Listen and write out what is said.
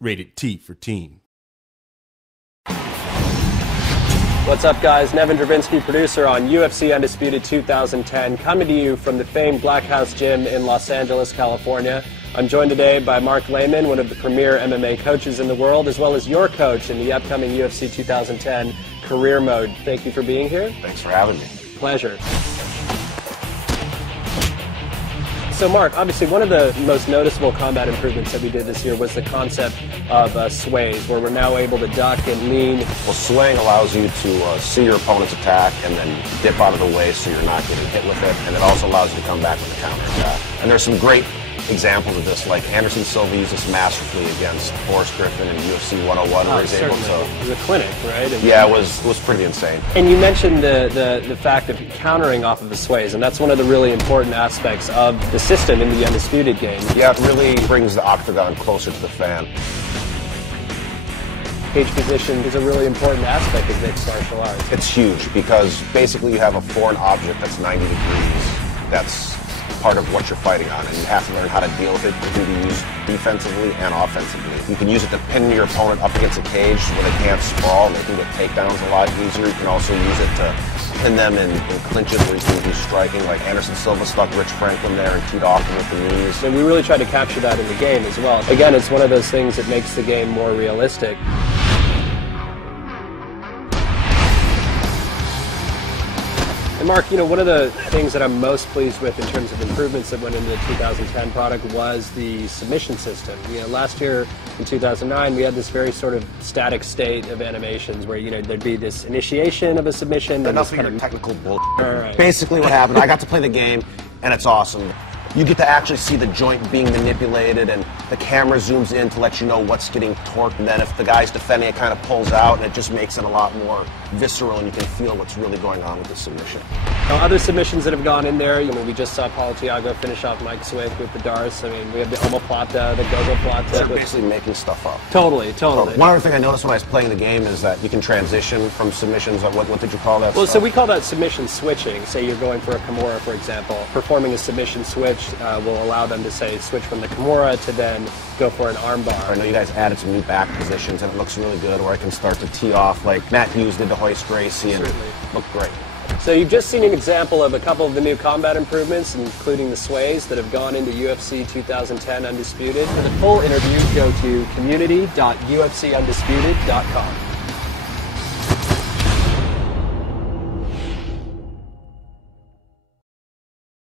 Rated T for teen. What's up, guys? Neven Dravinski, producer on UFC Undisputed 2010, coming to you from the famed Black House Gym in Los Angeles, California. I'm joined today by Mark Layman, one of the premier MMA coaches in the world, as well as your coach in the upcoming UFC 2010 Career Mode. Thank you for being here. Thanks for having me. Pleasure. So Mark, obviously one of the most noticeable combat improvements that we did this year was the concept of sways, where we're now able to duck and lean. Well, swaying allows you to see your opponent's attack and then dip out of the way so you're not getting hit with it, and it also allows you to come back with a counter attack. And there's some great examples of this, like Anderson Silva used this masterfully against Forrest Griffin in UFC 101, where he's able to... It was a clinic, right? Yeah, it was pretty insane. And you mentioned the fact of countering off of the sways, and that's one of the really important aspects of the system in the Undisputed game. Yeah, it really brings the octagon closer to the fan. Cage position is a really important aspect of mixed martial arts. It's huge, because basically you have a foreign object that's 90 degrees. That's part of what you're fighting on, and you have to learn how to deal with it. It can be used defensively and offensively. You can use it to pin your opponent up against a cage where they can't sprawl and they can get takedowns a lot easier. You can also use it to pin them in clinches where you can do striking, like Anderson Silva stuck Rich Franklin there and teed off him with the knees. And we really tried to capture that in the game as well. Again, it's one of those things that makes the game more realistic. And Mark, you know, one of the things that I'm most pleased with in terms of improvements that went into the 2010 product was the submission system. You know, last year in 2009, we had this very sort of static state of animations where, you know, there'd be this initiation of a submission. Enough of your technical bull. Right. Basically what happened, I got to play the game, and it's awesome. You get to actually see the joint being manipulated, and the camera zooms in to let you know what's getting torqued, and then if the guy's defending, it kind of pulls out, and it just makes it a lot more visceral, and you can feel what's really going on with the submission. Now, other submissions that have gone in there, you know, we just saw Paulo Thiago finish off Mike Swift with the Darce. I mean, we have the omoplata, the gogoplata. They're basically making stuff up. Totally. One other thing I noticed when I was playing the game is that you can transition from submissions. What did you call that? Well, so we call that submission switching. Say you're going for a Kimura, for example. Performing a submission switch will allow them to, say, switch from the Kimura to then go for an armbar. I know you guys added some new back positions, and it looks really good, where I can start to tee off like Matt Hughes did to Hoist Gracie, and looked great. So you've just seen an example of a couple of the new combat improvements, including the sways that have gone into UFC 2010 Undisputed. For the full interview, go to community.ufcundisputed.com.